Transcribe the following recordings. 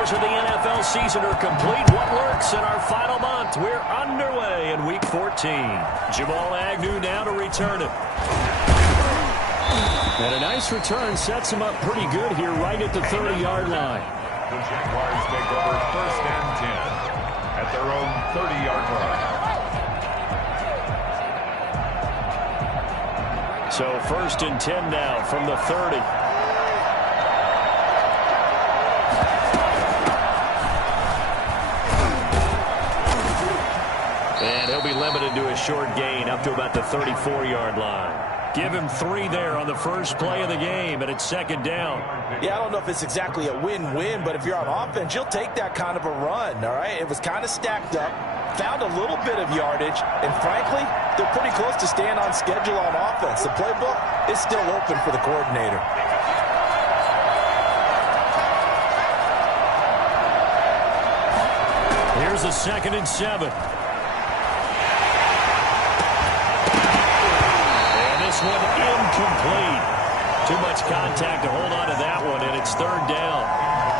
quarters of the NFL season are complete. What lurks in our final month? We're underway in Week 14. Jamal Agnew now to return it. And a nice return sets him up pretty good here right at the 30-yard line. The Jaguars take over 1st and 10 at their own 30-yard line. So 1st and 10 now from the 30. And he'll be limited to a short gain up to about the 34-yard line. Give him 3 there on the first play of the game, and it's 2nd down. Yeah, I don't know if it's exactly a win-win, but if you're on offense, you'll take that kind of a run, all right? It was kind of stacked up, found a little bit of yardage, and frankly, they're pretty close to staying on schedule on offense. The playbook is still open for the coordinator. Here's a 2nd and 7. This one incomplete. Too much contact to hold on to that one, and it's 3rd down.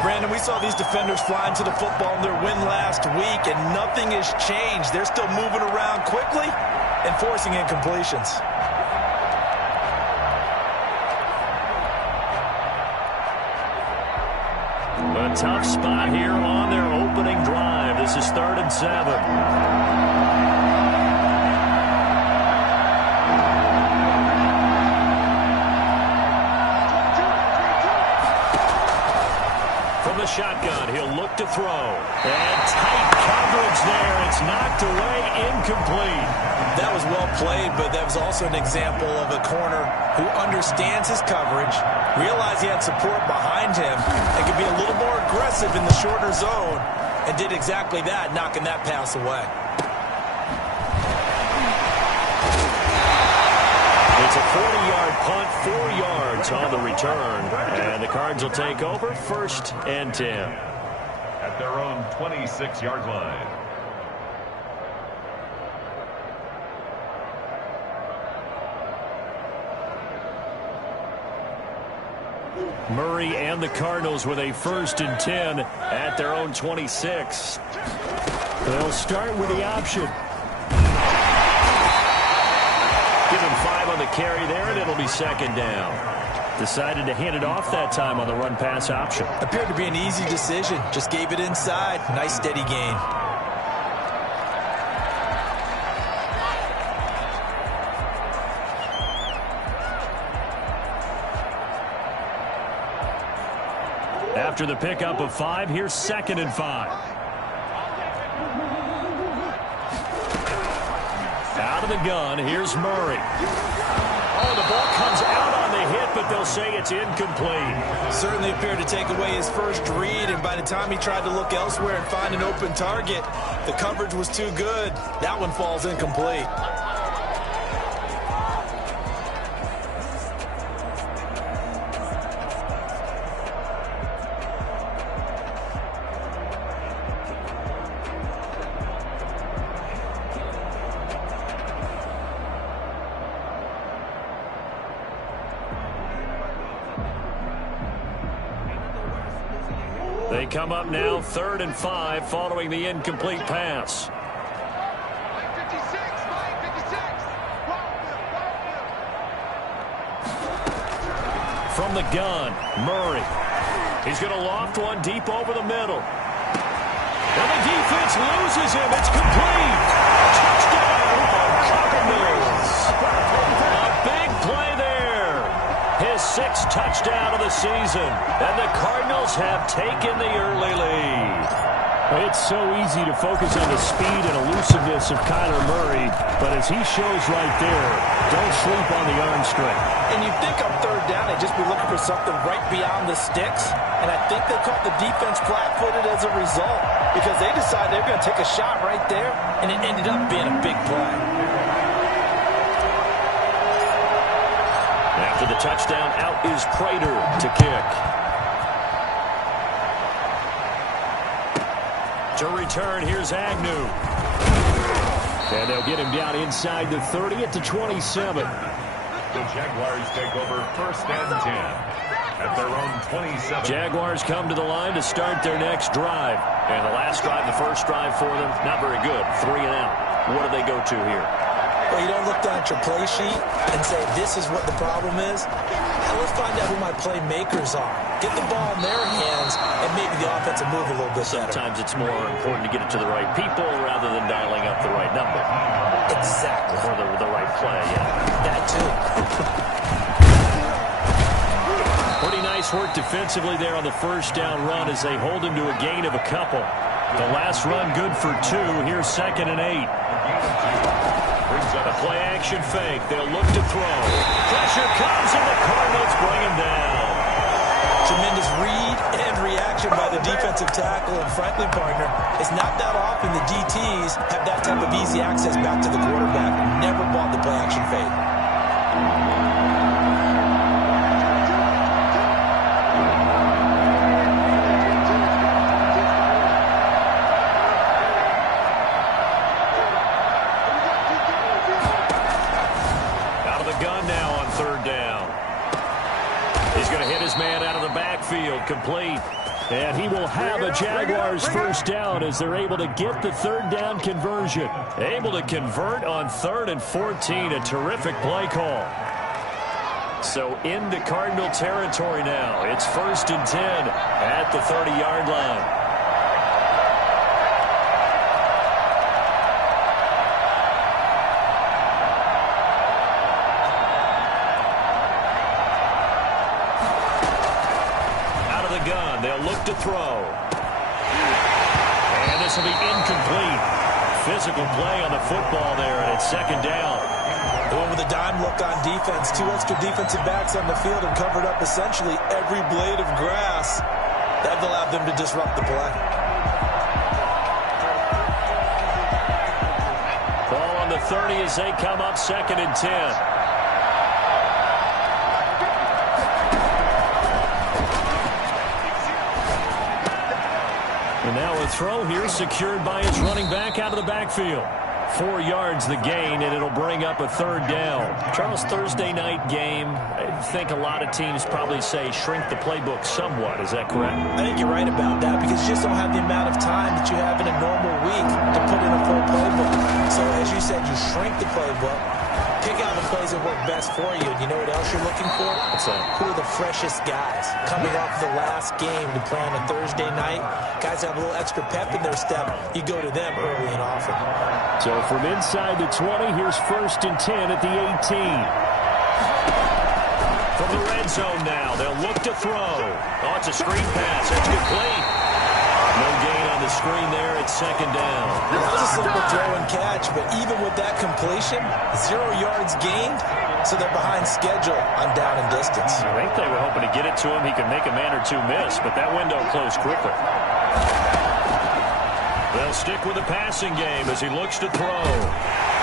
Brandon, we saw these defenders flying to the football in their win last week, and nothing has changed. They're still moving around quickly and forcing incompletions. A tough spot here on their opening drive. This is 3rd and 7. The shotgun, he'll look to throw. And tight coverage there. It's knocked away, incomplete. That was well played, but that was also an example of a corner who understands his coverage, realized he had support behind him, and could be a little more aggressive in the shorter zone, and did exactly that, knocking that pass away. It's a 40-yard punt, 4 yards on the return. And the Cards will take over 1st and 10. At their own 26-yard line. Murray and the Cardinals with a 1st and 10 at their own 26. They'll start with the option. Give him 5 on the carry there, and it'll be 2nd down. Decided to hand it off that time on the run-pass option. Appeared to be an easy decision. Just gave it inside. Nice steady gain. After the pickup of 5, here's 2nd and 5. Out of the gun, here's Murray. Oh, the ball comes out on the hit, but they'll say it's incomplete. Certainly appeared to take away his first read, and by the time he tried to look elsewhere and find an open target, the coverage was too good. That one falls incomplete. They come up now 3rd and 5 following the incomplete pass. From the gun, Murray. He's going to loft one deep over the middle. And the defense loses him. It's complete. Touchdown, Cardinals. A big play there. His 6th touchdown of the season. And the Cardinals have taken the early lead. It's so easy to focus on the speed and elusiveness of Kyler Murray, but as he shows right there, don't sleep on the arm strength. And you think on 3rd down, they'd just be looking for something right beyond the sticks, and I think they caught the defense flat-footed as a result because they decided they're going to take a shot right there, and it ended up being a big play. After the touchdown, out is Prater to kick. To return, here's Agnew. And they'll get him down inside the 30 at the 27. The Jaguars take over 1st and 10 at their own 27. Jaguars come to the line to start their next drive. And the last drive, the first drive for them, not very good. 3 and out. What do they go to here? Well, you don't look down at your play sheet and say, this is what the problem is. Now let's find out who my playmakers are. Get the ball in their hands, and maybe the offense will move a little bit better. Sometimes it's more important to get it to the right people rather than dialing up the right number. Exactly. Or the right play, yeah. That too. Pretty nice work defensively there on the first down run as they hold him to a gain of a couple. The last run good for 2. Here's 2nd and 8. A play-action fake. They'll look to throw. Pressure comes, and the Cardinals bring him down. Tremendous read and reaction by the defensive tackle. And frankly, partner, it's not that often the DTs have that type of easy access back to the quarterback. Never bought the play-action fake. Man out of the backfield, complete. And he will have a Jaguars first down as they're able to get the 3rd down conversion. Able to convert on 3rd and 14. A terrific play call. So into Cardinal territory now. It's 1st and 10 at the 30-yard line. To throw. And this will be incomplete. Physical play on the football there, and it's 2nd down. The one with a dime look on defense. 2 extra defensive backs on the field and covered up essentially every blade of grass. That allowed them to disrupt the play. Ball on the 30 as they come up 2nd and 10. And now a throw here secured by his running back out of the backfield. 4 yards the gain, and it'll bring up a 3rd down. Charles, Thursday night game, I think a lot of teams probably say shrink the playbook somewhat. Is that correct? I think you're right about that because you just don't have the amount of time that you have in a normal week to put in a full playbook. So as you said, you shrink the playbook, pick out the plays that work best for you. And you know what else you're looking for? What's that? Who are the freshest guys coming off the last game to play on a Thursday night? Guys have a little extra pep in their step. You go to them early and often. So from inside the 20, here's 1st and 10 at the 18. From the red zone now, they'll look to throw. Oh, it's a screen pass. It's complete. No gain on the screen there. It's 2nd down. That was a simple throw and catch, but even with that completion, 0 yards gained, so they're behind schedule on down and distance. I think they were hoping to get it to him. He could make a man or 2 miss, but that window closed quickly. They'll stick with the passing game as he looks to throw.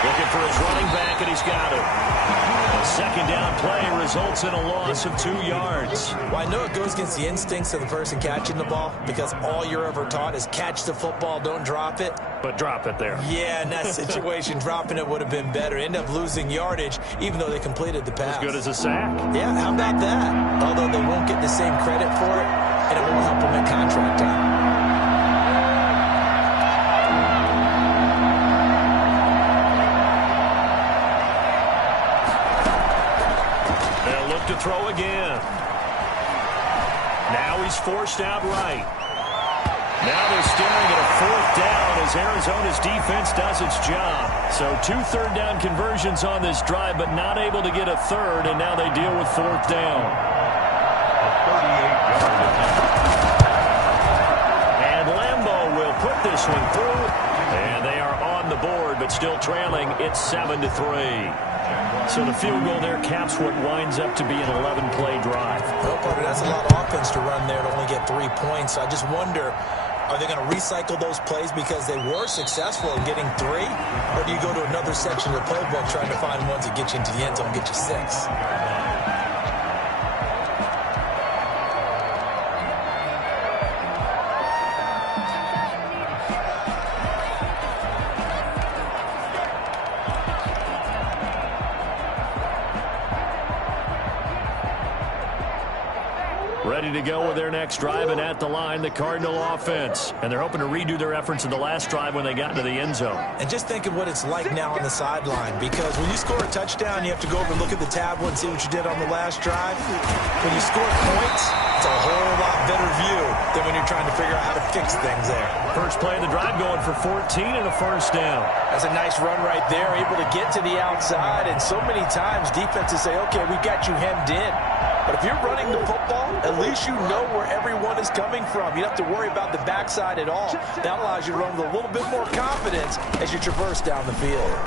Looking for his running back, and he's got it. A 2nd down play results in a loss of 2 yards. Well, I know it goes against the instincts of the person catching the ball because all you're ever taught is catch the football, don't drop it. But drop it there. Yeah, in that situation, dropping it would have been better. End up losing yardage, even though they completed the pass. As good as a sack. Yeah, how about that? Although they won't get the same credit for it, and it won't help them at contract time. To throw again. Now he's forced out right. Now they're staring at a 4th down as Arizona's defense does its job. So 2 3rd down conversions on this drive, but not able to get a 3rd, and now they deal with 4th down. And Lambeau will put this one through, and they are on the board, but still trailing. It's 7-3. So the field goal there caps what winds up to be an 11-play drive. Well, partner, that's a lot of offense to run there to only get 3 points. So I just wonder, are they going to recycle those plays because they were successful in getting 3? Or do you go to another section of the playbook trying to find ones that get you into the end zone and get you 6? Ready to go with their next drive, and at the line, the Cardinal offense. And they're hoping to redo their efforts in the last drive when they got into the end zone. And just think of what it's like now on the sideline, because when you score a touchdown, you have to go over and look at the tablet and see what you did on the last drive. When you score points, it's a whole lot better view than when you're trying to figure out how to fix things there. First play of the drive going for 14 and a first down. That's a nice run right there, able to get to the outside, and so many times defenses say, okay, we got you hemmed in. But if you're running the football, at least you know where everyone is coming from. You don't have to worry about the backside at all. That allows you to run with a little bit more confidence as you traverse down the field.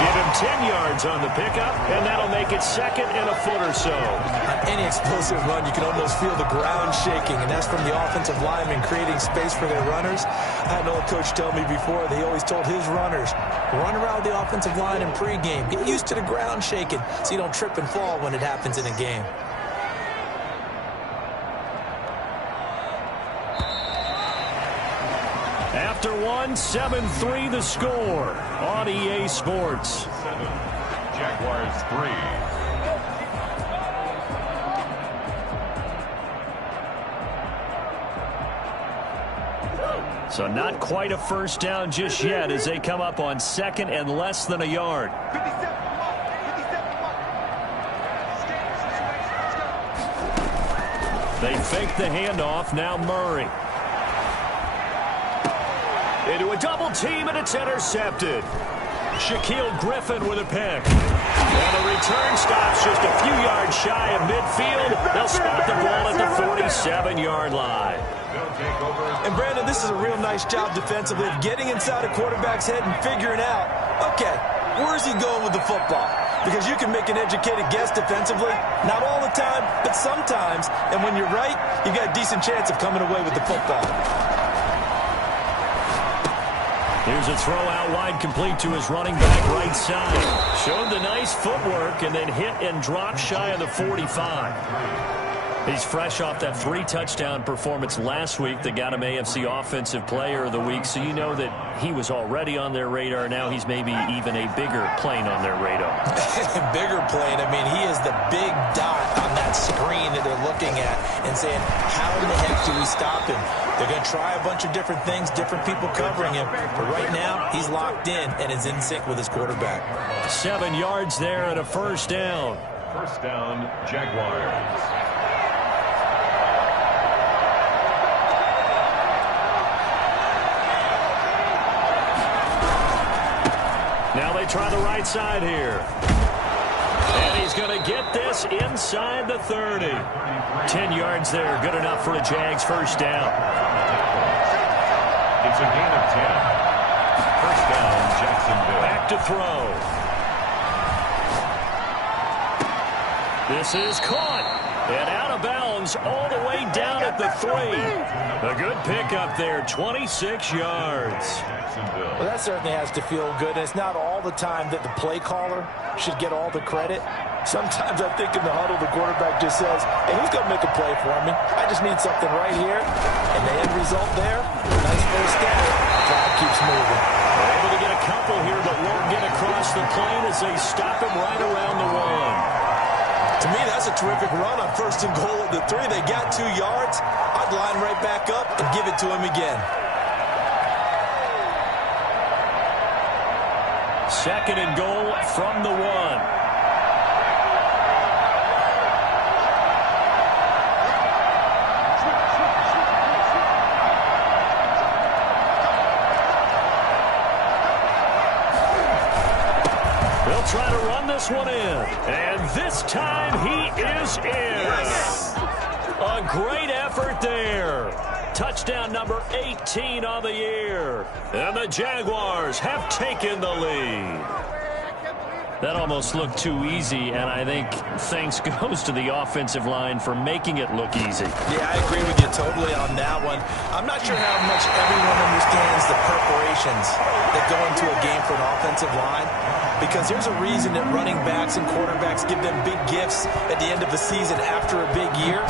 Give him 10 yards on the pickup, and that'll make it second and a foot or so. On any explosive run, you can almost feel the ground shaking, and that's from the offensive linemen creating space for their runners. I had an old coach tell me before, they always told his runners, run around the offensive line in pregame. Get used to the ground shaking so you don't trip and fall when it happens in a game. After one, 7-3 the score on EA Sports. Jaguars 3. So not quite a first down just yet as they come up on second and less than a yard. They fake the handoff. Now Murray. Into a double team, and it's intercepted. Shaquille Griffin with a pick. And the return stops just a few yards shy of midfield. They'll spot the ball at the 47-yard line. And, Brandon, this is a real nice job defensively of getting inside a quarterback's head and figuring out, okay, where's he going with the football? Because you can make an educated guess defensively. Not all the time, but sometimes. And when you're right, you've got a decent chance of coming away with the football. Here's a throw out wide, complete to his running back right side. Showed the nice footwork and then hit and dropped shy of the 45. He's fresh off that 3-touchdown performance last week that got him AFC Offensive Player of the Week, so you know that he was already on their radar. Now he's maybe even a bigger plane on their radar. Bigger plane. I mean, he is the big dot on that screen that they're looking at and saying, how in the heck do we stop him? They're going to try a bunch of different things, different people covering him. But right now, he's locked in and is in sync with his quarterback. 7 yards there and a first down. First down, Jaguars. Now they try the right side here. And he's going to get this inside the 30. 10 yards there. Good enough for a Jags first down. It's a gain of 10. First down, Jacksonville. Back to throw. This is caught. And out of bounds all the way down at the 3. A good pickup there, 26 yards. Well, that certainly has to feel good. And it's not all the time that the play caller should get all the credit. Sometimes I think in the huddle, the quarterback just says, hey, who's going to make a play for me? I just need something right here. And the end result there, nice first down. Drive keeps moving. They're able to get a couple here, but won't get across the plane as they stop him right around the 1. To me, that's a terrific run on first and goal at the 3. They got 2 yards. I'd line right back up and give it to him again. Second and goal from the 1. They'll try to run this one in. And this time he is in. Yes. A great effort there. Touchdown number 18 on the year. And the Jaguars have taken the lead. That almost looked too easy, and I think thanks goes to the offensive line for making it look easy. Yeah, I agree with you totally on that one. I'm not sure how much everyone understands the preparations that go into a game for an offensive line, because there's a reason that running backs and quarterbacks give them big gifts at the end of the season after a big year.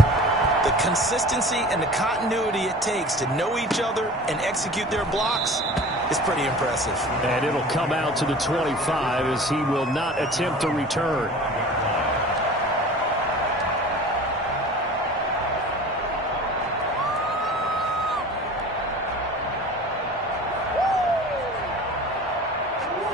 The consistency and the continuity it takes to know each other and execute their blocks, is pretty impressive. And it'll come out to the 25 as he will not attempt to return.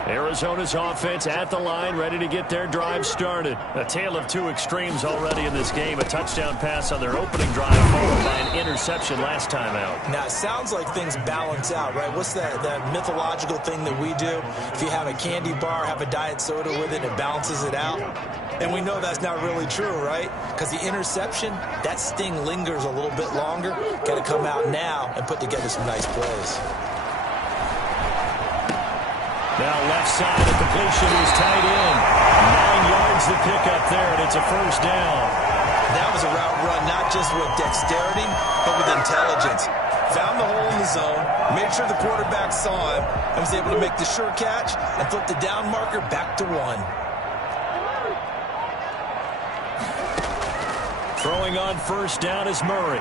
Arizona's offense at the line, ready to get their drive started. A tale of two extremes already in this game. A touchdown pass on their opening drive, followed by an interception last time out. Now, it sounds like things balance out, right? What's that mythological thing that we do? If you have a candy bar, have a diet soda with it, it balances it out. And we know that's not really true, right? Because the interception, that sting lingers a little bit longer. Got to come out now and put together some nice plays. Now left side, the completion is tight end. 9 yards to pick up there, and it's a first down. That was a route run, not just with dexterity, but with intelligence. Found the hole in the zone, made sure the quarterback saw him, and was able to make the sure catch and flip the down marker back to 1. Throwing on first down is Murray.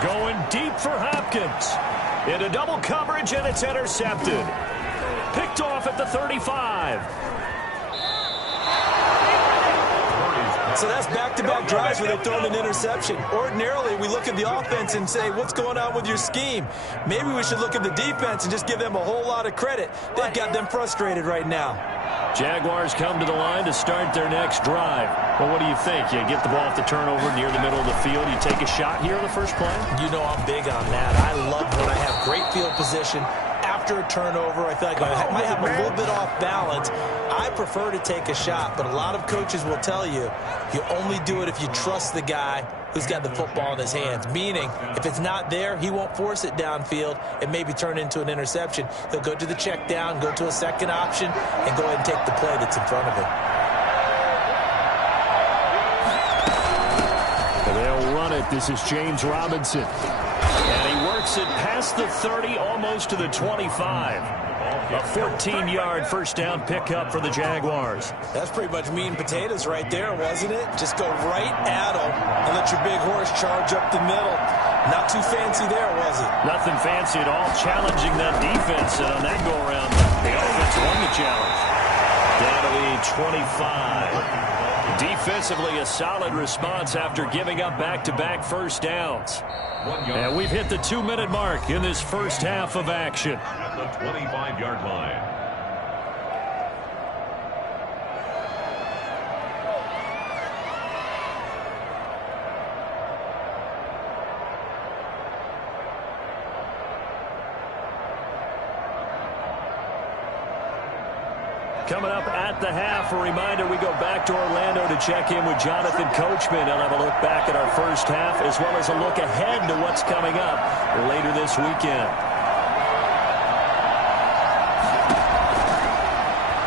Going deep for Hopkins. Into double coverage, and it's intercepted. Picked off at the 35. So that's back-to-back drives where they've thrown an interception. Ordinarily, we look at the offense and say, what's going on with your scheme? Maybe we should look at the defense and just give them a whole lot of credit. They've got them frustrated right now. Jaguars come to the line to start their next drive. Well, what do you think? You get the ball off the turnover near the middle of the field. You take a shot here in the first play? You know I'm big on that. I love when I have great field position. After a turnover, I feel like I might have a little bit off balance. I prefer to take a shot, but a lot of coaches will tell you, you only do it if you trust the guy who's got the football in his hands. Meaning, if it's not there, he won't force it downfield and maybe turn into an interception. He'll go to the check down, go to a second option, and go ahead and take the play that's in front of him. They'll run it. This is James Robinson. And he works it past the 30, almost to the 25. A 14-yard first down pickup for the Jaguars. That's pretty much meat and potatoes right there, wasn't it? Just go right at them and let your big horse charge up the middle. Not too fancy there, was it? Nothing fancy at all. Challenging that defense, and on that go-around, the offense won the challenge. Down to the 25. Defensively, a solid response after giving up back-to-back first downs. And we've hit the 2-minute mark in this first half of action. At the 25-yard line. Coming up at the half, a reminder, we go back to Orlando to check in with Jonathan Coachman. He'll have a look back at our first half as well as a look ahead to what's coming up later this weekend.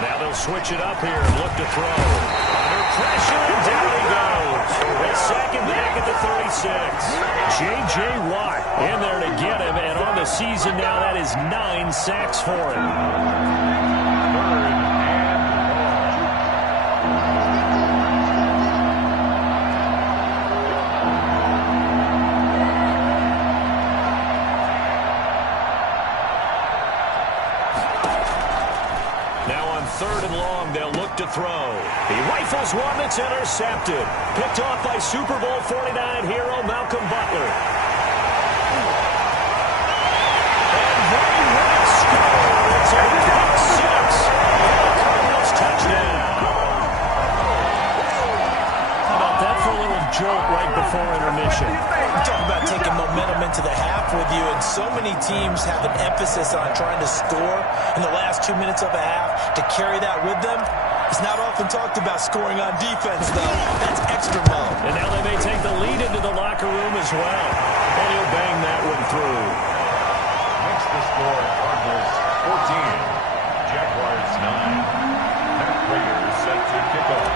Now they'll switch it up here and look to throw. Under pressure, and down he goes. A second back at the 36. J.J. Watt in there to get him, and on the season now, that is 9 sacks for him. Third and long, they'll look to throw. He rifles one that's intercepted. Picked off by Super Bowl 49 hero Malcolm Butler. And they will score. It's a pick six. Cardinals touchdown. How about that for a little jolt right before intermission? You talk about taking momentum into the half with you, and so many teams have an emphasis on trying to score in the last 2 minutes of a half. To carry that with them, it's not often talked about scoring on defense, though. That's extra mode. And now they may take the lead into the locker room as well. And he'll bang that one through. Makes the score Cardinals 14, Jaguars 9. Matt Prater is set to kick off.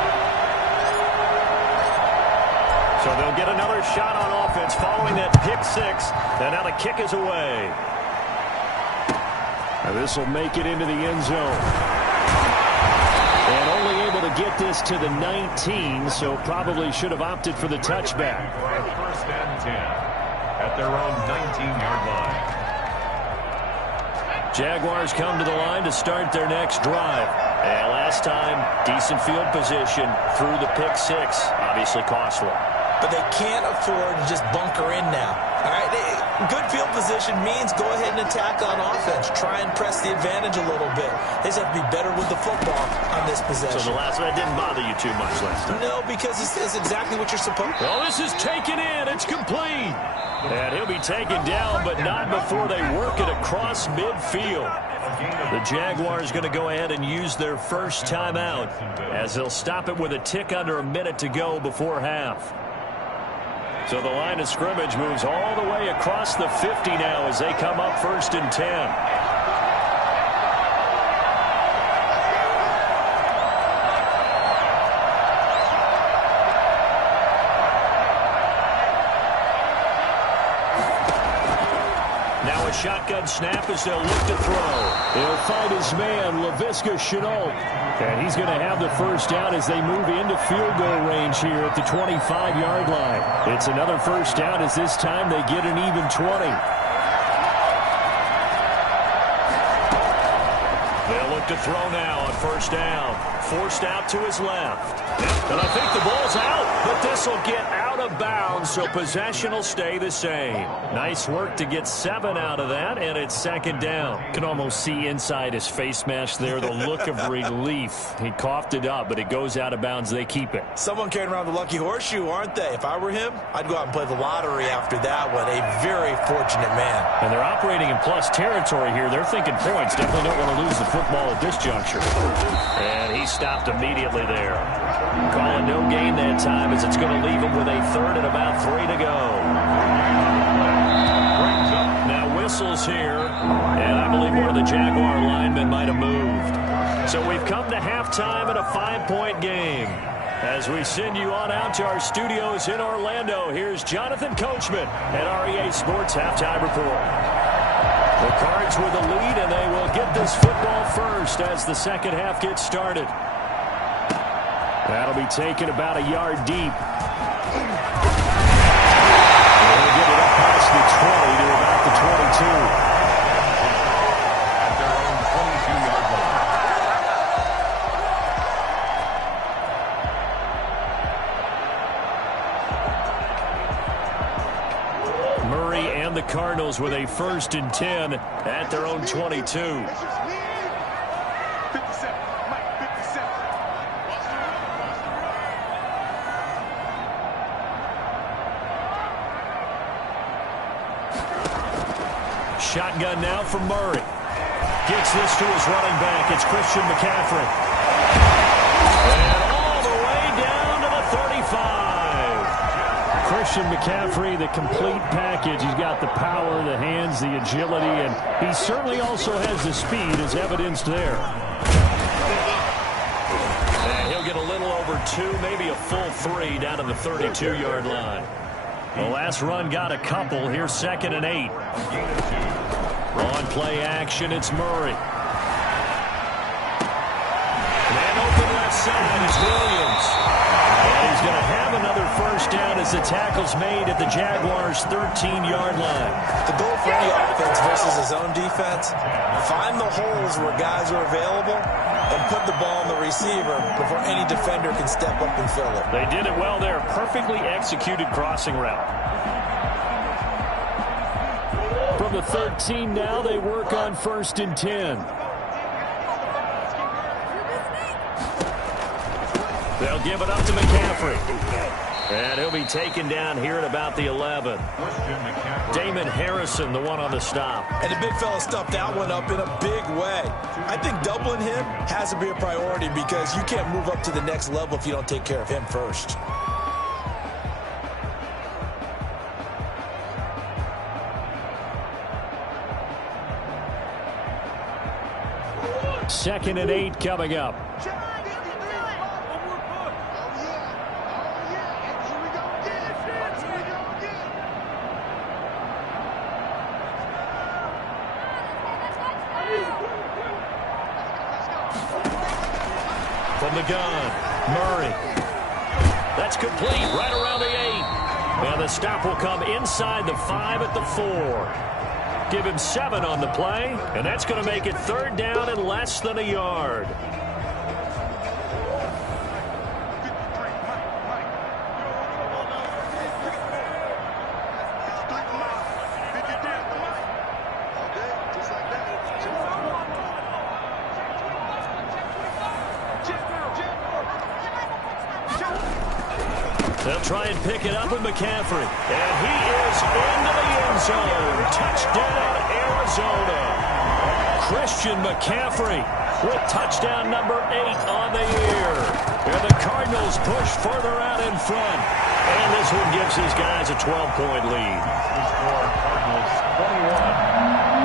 So they'll get another shot on offense following that pick six. And now the kick is away. And this will make it into the end zone. And only able to get this to the 19, so probably should have opted for the touchback. First and 10 at their own 19-yard line. Jaguars come to the line to start their next drive. And last time, decent field position through the pick six. Obviously costly. But they can't afford to just bunker in now. All right, good field position means go ahead and attack on offense. Try and press the advantage a little bit. They just have to be better with the football on this possession. So the last one didn't bother you too much last time? No, because it's exactly what you're supposed to. Well, this is taken in. It's complete. And he'll be taken down, but not before they work it across midfield. The Jaguars going to go ahead and use their first timeout as they'll stop it with a tick under a minute to go before half. So the line of scrimmage moves all the way across the 50 now as they come up 1st and 10. Shotgun snap as they'll look to throw. They'll find his man, Laviska Shenault. And he's going to have the first down as they move into field goal range here at the 25-yard line. It's another first down as this time they get an even 20. They'll look to throw now on first down. Forced out to his left. And I think the ball's out, but this will get out of bounds, so possession will stay the same. Nice work to get 7 out of that, and it's 2nd down. Can almost see inside his face mask there the look of relief. He coughed it up, but it goes out of bounds. They keep it. Someone carrying around the lucky horseshoe, aren't they? If I were him, I'd go out and play the lottery after that one. A very fortunate man. And they're operating in plus territory here. They're thinking points. Definitely don't want to lose the football at this juncture. And he stopped immediately there. Calling no gain that time as it's going to leave him with a 3rd and about 3 to go. Now whistles here, and I believe one of the Jaguar linemen might have moved. So we've come to halftime in a 5-point game. As we send you on out to our studios in Orlando, here's Jonathan Coachman at REA Sports Halftime Report. The Cards with the lead, and they will get this football first as the second half gets started. That'll be taken about a yard deep. They'll get it up past the 20 to about the 22. At their own 22-yard line. Murray and the Cardinals with a 1st and 10 at their own 22. Shotgun now from Murray. Gets this to his running back. It's Christian McCaffrey. And all the way down to the 35. Christian McCaffrey, the complete package. He's got the power, the hands, the agility, and he certainly also has the speed as evidenced there. And he'll get a little over 2, maybe a full 3 down to the 32-yard line. The last run got a couple. Here's 2nd and 8. On play action, it's Murray. And open left side is Williams. And he's going to have another first down as the tackle's made at the Jaguars' 13-yard line. The goal for any offense versus his own defense, find the holes where guys are available and put the ball on the receiver before any defender can step up and fill it. They did it well there. Perfectly executed crossing route. From the 13 now, they work on 1st and 10. They'll give it up to McCaffrey. And he'll be taken down here at about the 11. Damon Harrison, the one on the stop. And the big fella stuffed that one up in a big way. I think doubling him has to be a priority because you can't move up to the next level if you don't take care of him first. 2nd and 8 coming up. From the gun, Murray. That's complete right around the 8. And the stop will come inside the 5 at the 4. Give him 7 on the play, and that's going to make it 3rd down and less than a yard. They'll try and pick it up with McCaffrey. And he is into the end zone. Touchdown, Arizona. Christian McCaffrey with touchdown number 8 on the year. And the Cardinals push further out in front. And this one gives these guys a 12-point lead. The score, Cardinals 21,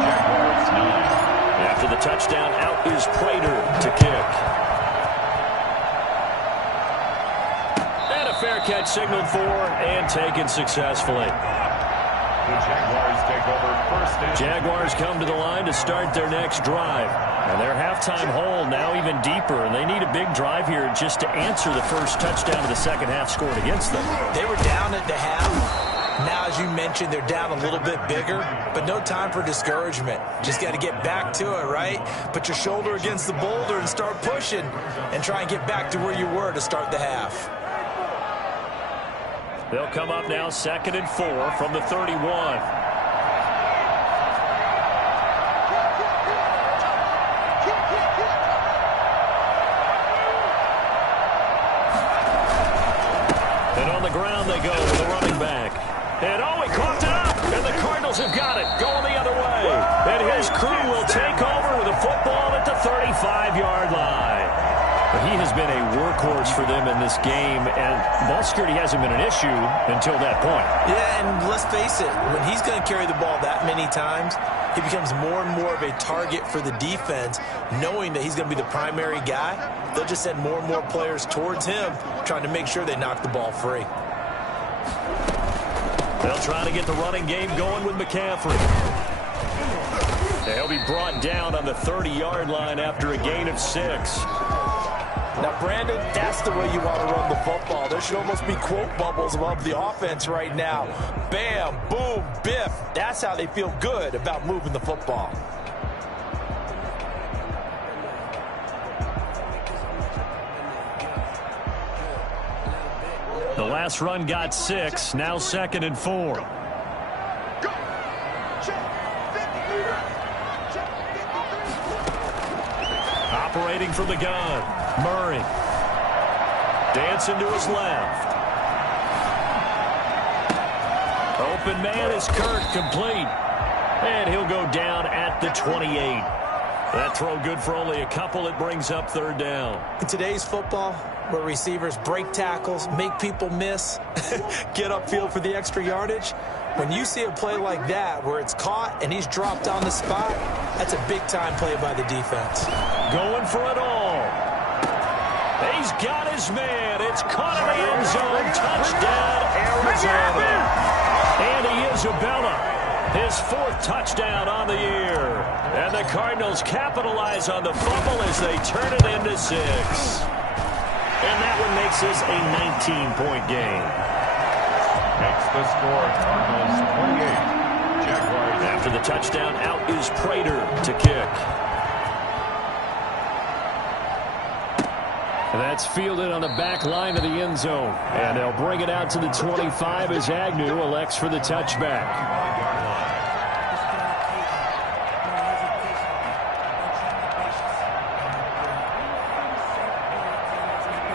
Jaguars 9. After the touchdown, out is Prater to kick. Fair catch signaled for and taken successfully. The Jaguars take over first down. Jaguars come to the line to start their next drive. And their halftime hole now even deeper, and they need a big drive here just to answer the first touchdown of the second half scored against them. They were down at the half. Now, as you mentioned, they're down a little bit bigger, but no time for discouragement. Just got to get back to it, right? Put your shoulder against the boulder and start pushing and try and get back to where you were to start the half. They'll come up now 2nd and 4 from the 31. And on the ground they go with a running back. And oh, he coughed it up. And the Cardinals have got it. Going the other way. And his crew will take over with a football at the 35-yard line. But he has been a workhorse for them in this game, and ball security hasn't been an issue until that point. Yeah, and let's face it, when he's going to carry the ball that many times, he becomes more and more of a target for the defense, knowing that he's going to be the primary guy. They'll just send more and more players towards him, trying to make sure they knock the ball free. They'll try to get the running game going with McCaffrey. They'll be brought down on the 30-yard line after a gain of 6. Now, Brandon, that's the way you want to run the football. There should almost be quote bubbles above the offense right now. Bam, boom, biff. That's how they feel good about moving the football. The last run got 6. Now 2nd and 4. Operating from the gun. Murray. Dancing to his left. Open man is Kirk, complete. And he'll go down at the 28. That throw good for only a couple. It brings up 3rd down. In today's football, where receivers break tackles, make people miss, get upfield for the extra yardage, when you see a play like that where it's caught and he's dropped on the spot, that's a big-time play by the defense. Going for it all. He's got his man. It's caught in the end zone. Touchdown, Arizona. And Isabella, his 4th touchdown on the year. And the Cardinals capitalize on the fumble as they turn it into 6. And that one makes this a 19-point game. Makes the score, Cardinals 28. Jaguars. After the touchdown, out is Prater to kick. That's fielded on the back line of the end zone. And they'll bring it out to the 25 as Agnew elects for the touchback.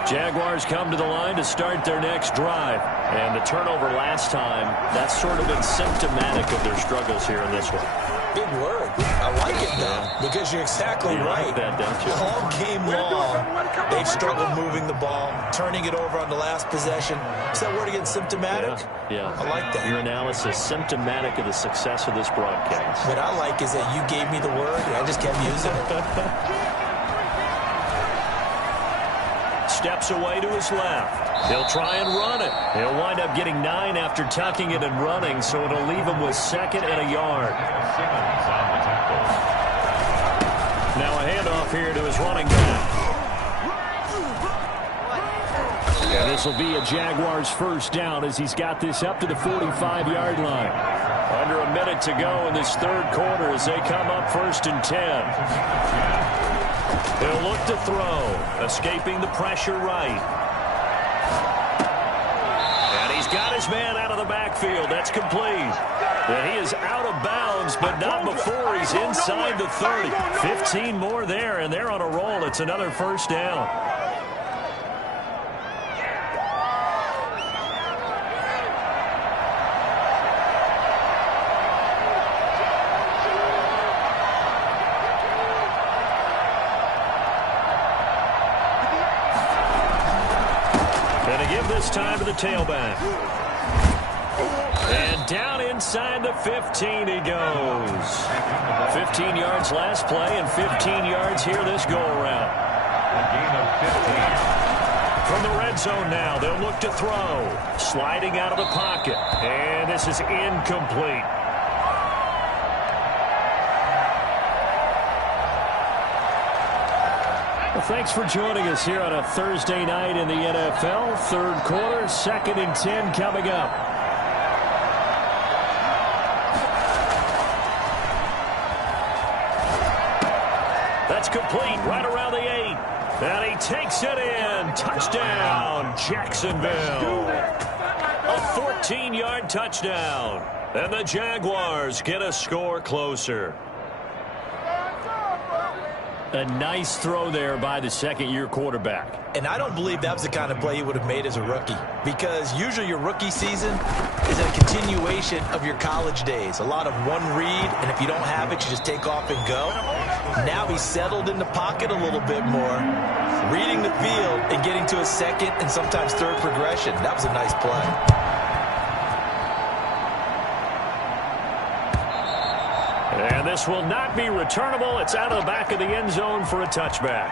Jaguars come to the line to start their next drive. And the turnover last time, that's sort of been symptomatic of their struggles here in this one. Big word. I like it, though, because you're exactly right. Like that, don't you? All game long, they've struggled moving the ball, turning it over on the last possession. Is that word again, symptomatic? Yeah. I like that. Your analysis, symptomatic of the success of this broadcast. What I like is that you gave me the word, and I just kept using it. Steps away to his left. He'll try and run it. He'll wind up getting 9 after tucking it and running, so it'll leave him with 2nd and a yard. Simmons on the tackle. Now a handoff here to his running back. And this will be a Jaguars 1st down as he's got this up to the 45-yard line. Under a minute to go in this third quarter as they come up 1st and 10. He'll look to throw, escaping the pressure right. And he's got his man out of the backfield. That's complete. And he is out of bounds, but not before he's inside the 30. 15 more there, and they're on a roll. It's another first down. This time to the tailback. And down inside the 15 he goes. 15 yards last play and 15 yards here this go-around. A gain of 15. From the red zone now, they'll look to throw. Sliding out of the pocket. And this is incomplete. Well, thanks for joining us here on a Thursday night in the NFL. Third quarter, 2nd and 10 coming up. That's complete right around the 8. And he takes it in. Touchdown, Jacksonville. A 14-yard touchdown. And the Jaguars get a score closer. A nice throw there by the second-year quarterback. And I don't believe that was the kind of play he would have made as a rookie, because usually your rookie season is a continuation of your college days. A lot of one read, and if you don't have it, you just take off and go. Now he's settled in the pocket a little bit more, reading the field and getting to a second and sometimes third progression. That was a nice play. And this will not be returnable. It's out of the back of the end zone for a touchback.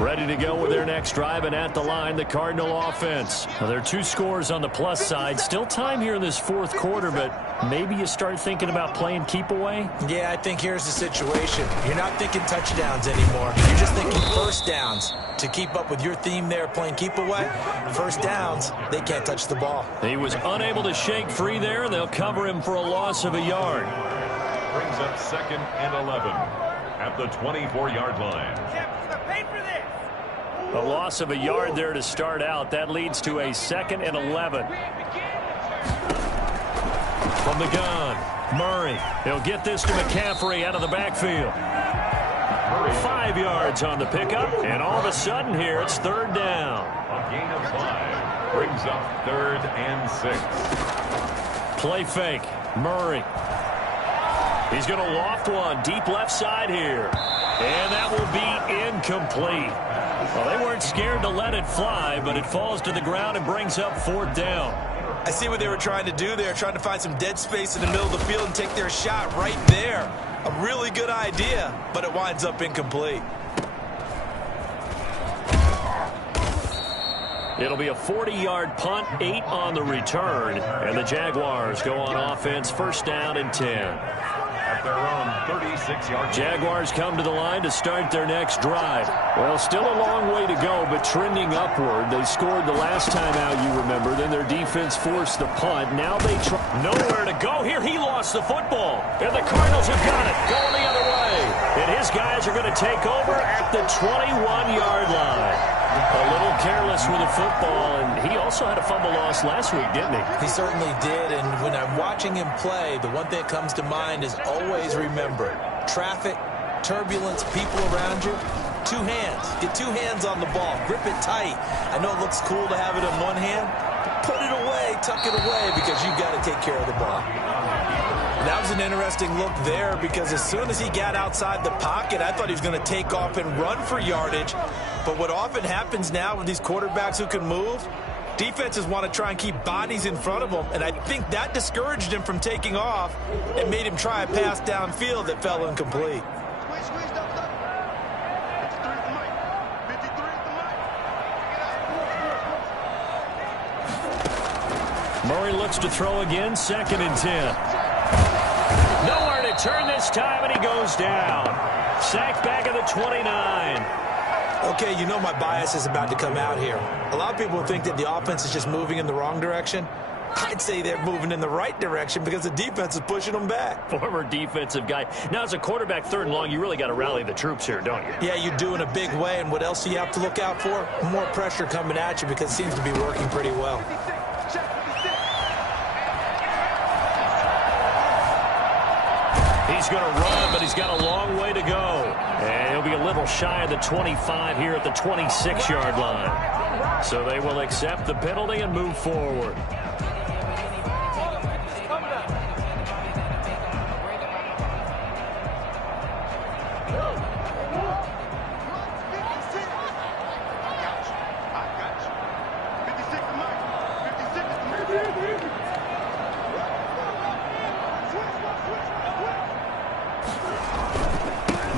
Ready to go with their next drive, and at the line, the Cardinal offense. Now, there are 2 scores on the plus side. Still time here in this fourth quarter, but maybe you start thinking about playing keep away? Yeah, I think here's the situation. You're not thinking touchdowns anymore. You're just thinking first downs. To keep up with your theme there, playing keep away, first downs, they can't touch the ball. He was unable to shake free there, and they'll cover him for a loss of a yard. Brings up 2nd and 11 at the 24-yard line. A loss of a yard there to start out. That leads to a 2nd and 11. From the gun, Murray. He'll get this to McCaffrey out of the backfield. 5 yards on the pickup, and all of a sudden here it's third down. A gain of 5 brings up 3rd and 6. Play fake, Murray. He's going to loft one deep left side here. And that will be incomplete. Well, they weren't scared to let it fly, but it falls to the ground and brings up 4th down. I see what they were trying to do there, trying to find some dead space in the middle of the field and take their shot right there. A really good idea, but it winds up incomplete. It'll be a 40-yard punt, 8 on the return, and the Jaguars go on offense, 1st down and 10. At their own 36-yard. Jaguars come to the line to start their next drive. Well, still a long way to go, but trending upward. They scored the last time out, you remember. Then their defense forced the punt. Now they try. Nowhere to go here. He lost the football. And the Cardinals have got it. Going the other way. And his guys are going to take over at the 21-yard line. A little careless with the football, and he also had a fumble loss last week, didn't he? He certainly did, and when I'm watching him play, the one thing that comes to mind is always remember, traffic, turbulence, people around you, 2 hands. Get 2 hands on the ball. Grip it tight. I know it looks cool to have it in one hand, but put it away, tuck it away, because you've got to take care of the ball. That was an interesting look there, because as soon as he got outside the pocket, I thought he was going to take off and run for yardage. But what often happens now with these quarterbacks who can move, defenses want to try and keep bodies in front of them, and I think that discouraged him from taking off and made him try a pass downfield that fell incomplete. Murray looks to throw again, 2nd and 10. Nowhere to turn this time, and he goes down. Sacked back at the 29. Okay, you know my bias is about to come out here. A lot of people think that the offense is just moving in the wrong direction. I'd say they're moving in the right direction because the defense is pushing them back. Former defensive guy. Now, as a quarterback, 3rd and long, you really got to rally the troops here, don't you? Yeah, you do in a big way. And what else do you have to look out for? More pressure coming at you because it seems to be working pretty well. He's going to run, but he's got a long way to go. And he'll be a little shy of the 25 here at the 26-yard line. So they will accept the penalty and move forward.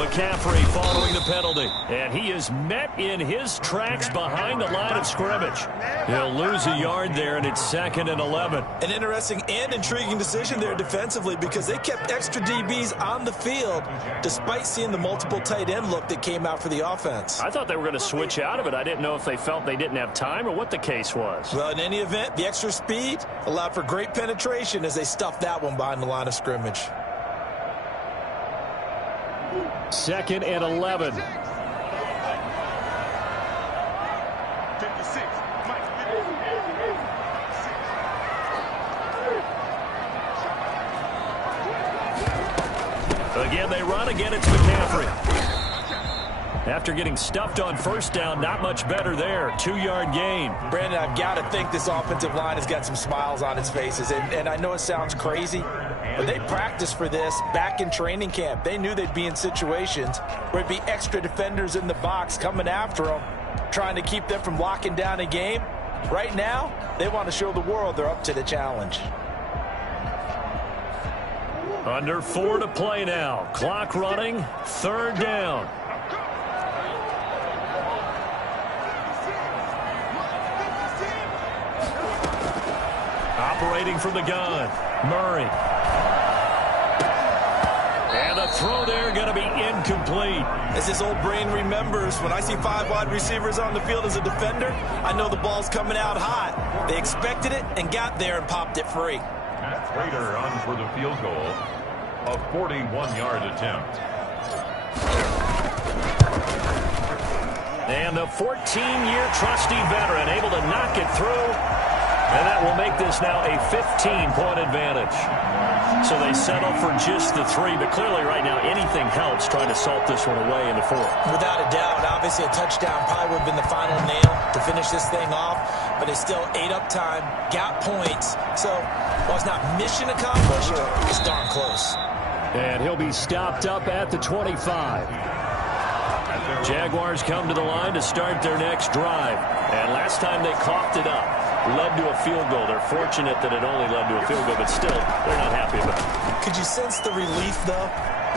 McCaffrey following the penalty. And he is met in his tracks behind the line of scrimmage. He'll lose a yard there, and it's 2nd and 11. An interesting and intriguing decision there defensively because they kept extra DBs on the field despite seeing the multiple tight end look that came out for the offense. I thought they were going to switch out of it. I didn't know if they felt they didn't have time or what the case was. Well, in any event, the extra speed allowed for great penetration as they stuffed that one behind the line of scrimmage. 2nd and 11. Again, they run. Again, it's McCaffrey. After getting stuffed on 1st down, not much better there. 2-yard gain. Brandon, I've got to think this offensive line has got some smiles on its faces. And I know it sounds crazy, but they practiced for this back in training camp. They knew they'd be in situations where it'd be extra defenders in the box coming after them, trying to keep them from locking down a game. Right now, they want to show the world they're up to the challenge. Under 4 to play now. Clock running. 3rd down. Operating from the gun. Murray. And the throw there going to be incomplete. As this old brain remembers, when I see 5 wide receivers on the field as a defender, I know the ball's coming out hot. They expected it and got there and popped it free. Matt Prater on for the field goal, a 41-yard attempt. And the 14-year trusty veteran able to knock it through. And that will make this now a 15-point advantage. So they settle for just the 3, but clearly right now anything helps trying to salt this one away in the 4th. Without a doubt, obviously a touchdown probably would have been the final nail to finish this thing off, but it's still ate up time, got points. So while it's not mission accomplished, it's darn close. And he'll be stopped up at the 25. Jaguars come to the line to start their next drive. And last time they coughed it up, led to a field goal. They're fortunate that it only led to a field goal, but still, they're not happy about it. Could you sense the relief, though,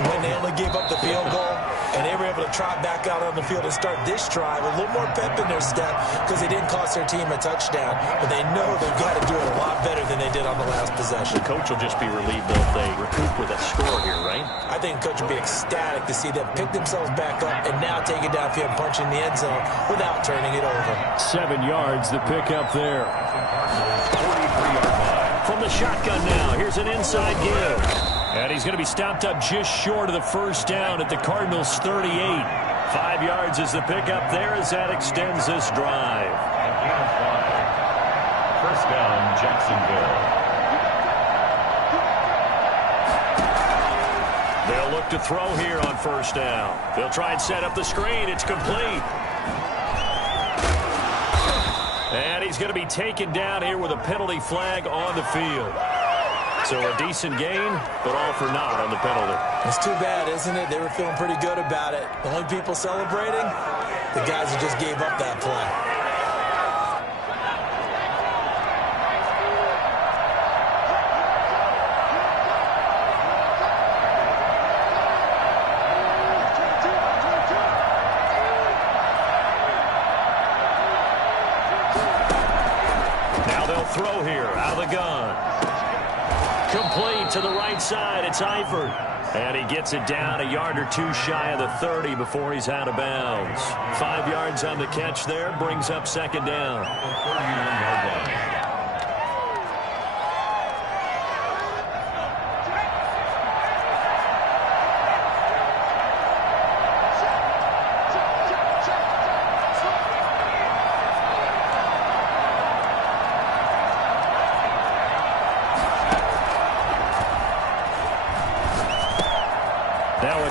when they only gave up the field goal and they were able to trot back out on the field and start this drive with a little more pep in their step because they didn't cost their team a touchdown, but they know they've got to do it a lot better than they did on the last possession. The coach will just be relieved, though, if they recoup with a score here, right? I think the coach will be ecstatic to see them pick themselves back up and now take it downfield and punch in the end zone without turning it over. 7 yards, the pickup there. 43-yard line. From the shotgun now, here's an inside give. And he's going to be stopped up just short of the 1st down at the Cardinals' 38. 5 yards is the pickup there as that extends this drive. And 5. 1st down, Jacksonville. They'll look to throw here on 1st down. They'll try and set up the screen. It's complete. And he's going to be taken down here with a penalty flag on the field. So a decent gain, but all for naught on the penalty. It's too bad, isn't it? They were feeling pretty good about it. The only people celebrating, the guys who just gave up that play. they'll throw here out of the gun. Complete to the right side. It's Eifert. And he gets it down a yard or two shy of the 30 before he's out of bounds. 5 yards on the catch there. Brings up second down. 31-yard line.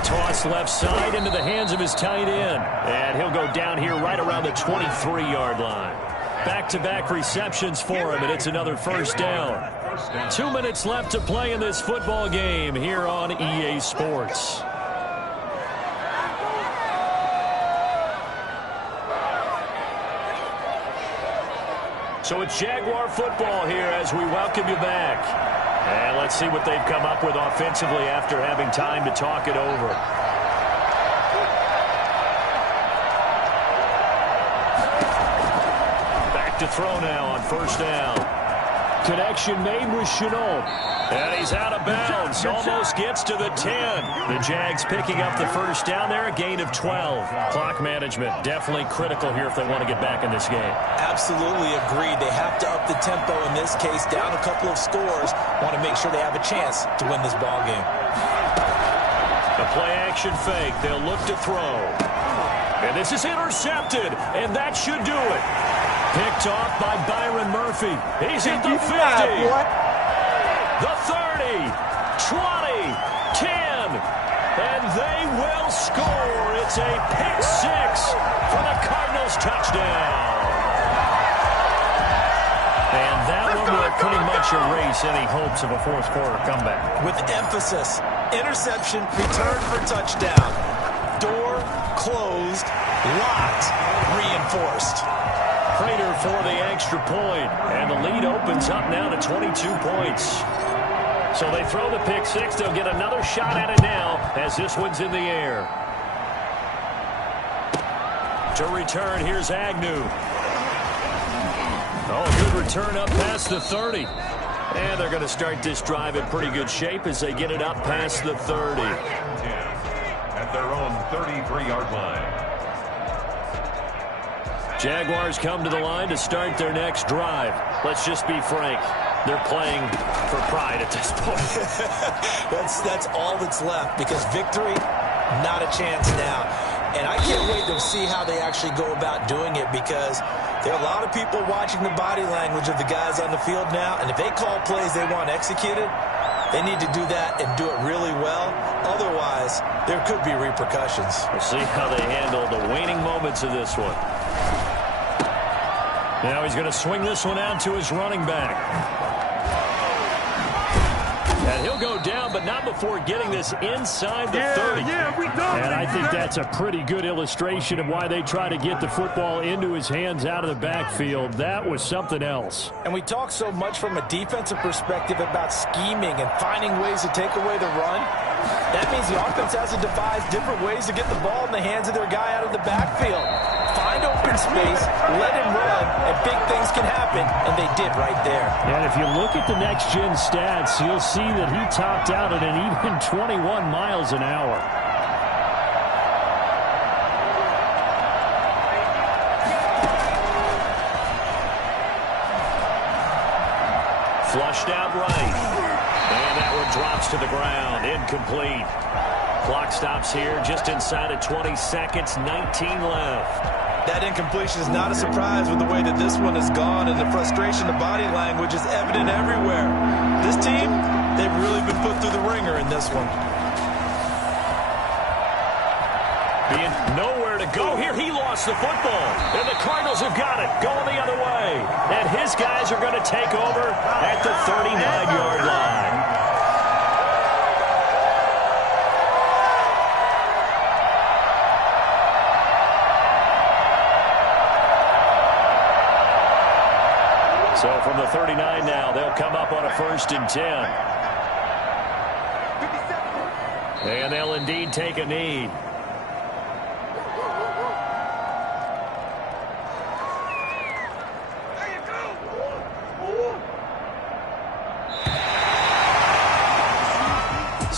Toss left side into the hands of his tight end. And he'll go down here right around the 23-yard line. Back-to-back receptions for him, and it's another first down. 2 minutes left to play in this football game here on EA Sports. So it's Jaguar football here as we welcome you back. And let's see what they've come up with offensively after having time to talk it over. Back to throw now on first down. Connection made with Chenault. And he's out of bounds. Almost gets to the 10. The Jags picking up the first down there, a gain of 12. Clock management definitely critical here if they want to get back in this game. Absolutely agreed. They have to up the tempo in this case, down a couple of scores. Want to make sure they have a chance to win this ball game. A play-action fake. They'll look to throw. And this is intercepted, and that should do it. Picked off by Byron Murphy. He's at the 50. The 30, 20, 10, and they will score. It's a pick six for the Cardinals touchdown. And that one will pretty much erase any hopes of a fourth quarter comeback. With emphasis, interception, return for touchdown. Door closed, locked, reinforced. Prater for the extra point, and the lead opens up now to 22 points. So they throw the pick six. They'll get another shot at it now as this one's in the air. To return, here's Agnew. Oh, good return up past the 30. And they're going to start this drive in pretty good shape as they get it up past the 30. At their own 33-yard line. Jaguars come to the line to start their next drive. Let's just be frank. They're playing for pride at this point. That's all that's left because victory, not a chance now. And I can't wait to see how they actually go about doing it because there are a lot of people watching the body language of the guys on the field now. And if they call plays they want executed, they need to do that and do it really well. Otherwise, there could be repercussions. We'll see how they handle the waning moments of this one. Now he's going to swing this one out to his running back. And he'll go down, but not before getting this inside the 30. And I think that's a pretty good illustration of why they try to get the football into his hands out of the backfield. That was something else. And we talk so much from a defensive perspective about scheming and finding ways to take away the run. That means the offense has to devise different ways to get the ball in the hands of their guy out of the backfield. Find open space, let him run, and big things can happen, and they did right there. And if you look at the next-gen stats, you'll see that he topped out at an even 21 miles an hour. Flushed out right. And that one drops to the ground. Incomplete. Clock stops here just inside of 20 seconds, 19 left. That incompletion is not a surprise with the way that this one has gone, and the frustration, the body language is evident everywhere. This team, they've really been put through the ringer in this one. Being nowhere to go here, he lost the football. And the Cardinals have got it, going the other way. And his guys are going to take over at the 39-yard line. So from the 39 now, they'll come up on a 1st and 10. And they'll indeed take a knee.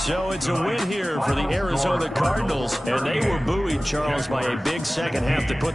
So it's a win here for the Arizona Cardinals, and they were buoyed, Charles, by a big second half to put